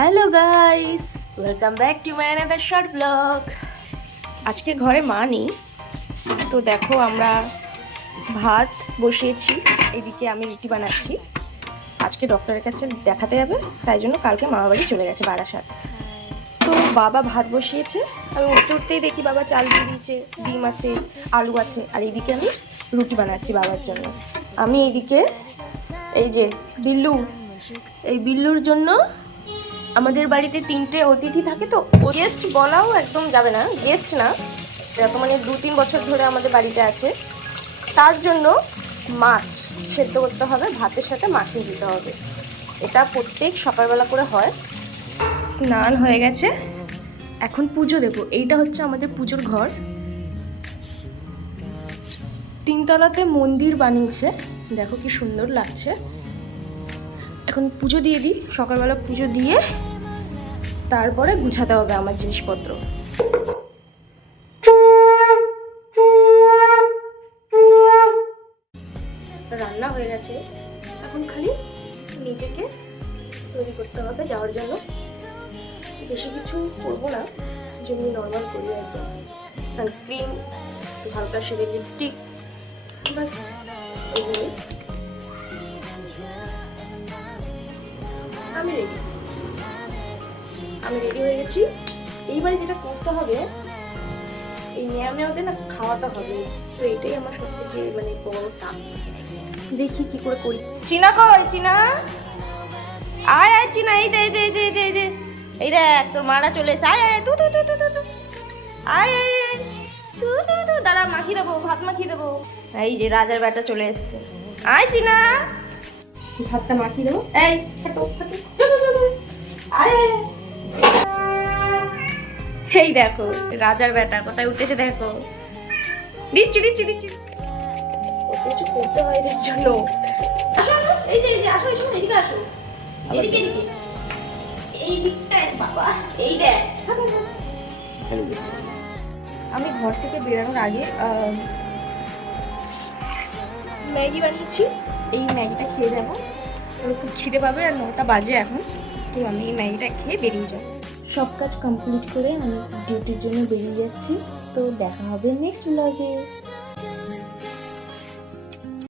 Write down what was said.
Hello guys, welcome back to my another short blog. আজকে ঘরে মা নেই, তো দেখো আমরা ভাত বসিয়েছি, এদিকে আমি রুটি বানাচ্ছি। আজকে ডক্টরের কাছে দেখাতে যাবে, তাই জন্য কালকে মামা বাড়ি চলে গেছে বারাসাত। তো বাবা ভাত বসিয়েছে, আমি উঠতে উঠতেই দেখি বাবা চাল দিয়ে দিয়েছে, ডিম আছে, আলু আছে, আর এইদিকে আমি রুটি বানাচ্ছি বাবার জন্য। আমি এইদিকে এই যে বিল্লু, এই বিল্লুর জন্য আমাদের বাড়িতে 3টে অতিথি থাকে, তো গেস্ট বলাও একদম যাবে না, গেস্ট না, এরকম মানে 2-3 বছর ধরে আমাদের বাড়িতে আছে। তার জন্য মাছ সেদ্ধ করতে হবে, ভাতের সাথে মাখিয়ে দিতে হবে। এটা প্রত্যেক সকালবেলা করে হয়। স্নান হয়ে গেছে, এখন পুজো দেবো। এইটা হচ্ছে আমাদের পুজোর ঘর, 3তলাতে মন্দির বানিয়েছে, দেখো কি সুন্দর লাগছে। এখন পুজো দিয়ে দিই, সকালবেলা পুজো দিয়ে তারপরে গুছাতে হবে আমার জিনিসপত্র। রান্না হয়ে গেছে, এখন খালি নিজেকে তৈরি করতে হবে যাওয়ার জন্য। বেশি কিছু করবো না, যেমনি নর্মাল করি একদম। সানস্ক্রিন, হালকা শেডের লিপস্টিক, বাস এগুলোই। আমি রেডি হয়ে গেছি। এইবারে যেটা করতে হবে, এই মেয়ামেয়াদের না খাওয়াতে হবে, তো এটাই আমার সব থেকে মানে বড় টাস্ক। দেখি কি করে করি। চিনা কই চিনা, আয় আয় চিনা, এই দে দে দে দে দে, এই দেখ তোর মারা চলে এসে, আয় আয় তু তু তু তু তু আয় আয় আয় তু তু তু, দাঁড়া মাখিয়ে দেবো, ভাত মাখিয়ে দেবো। এই যে রাজার বেটা চলে এসছে, আয় চিনা, ভাতটা মাখিয়ে দেবো। এই আয় আয়, এই দেখো রাজার বেটা কোথায় উঠেছে, দেখো দিচ্ছি দিচ্ছি দিচ্ছি। কত কিছু করতে হয় এদের জন্য। এই যে আসো আসো, এদিকে আসো, এদিকে এদিকে, এই দিকটায় বাবা, এই দেখ। আমি ঘর থেকে বেরোনোর আগে ম্যাগি বানিয়েছি, এই ম্যাগিটা খেয়ে যাবো, খুব খিদে পাবে, আর 9টা বাজে এখন, তো আমি এই ম্যাগিটা খেয়ে বেরিয়ে যাবো। সব কাজ কমপ্লিট করে আমি ডিউটির জন্য বেরিয়ে যাচ্ছি, তো দেখা হবে নেক্সট ব্লগে।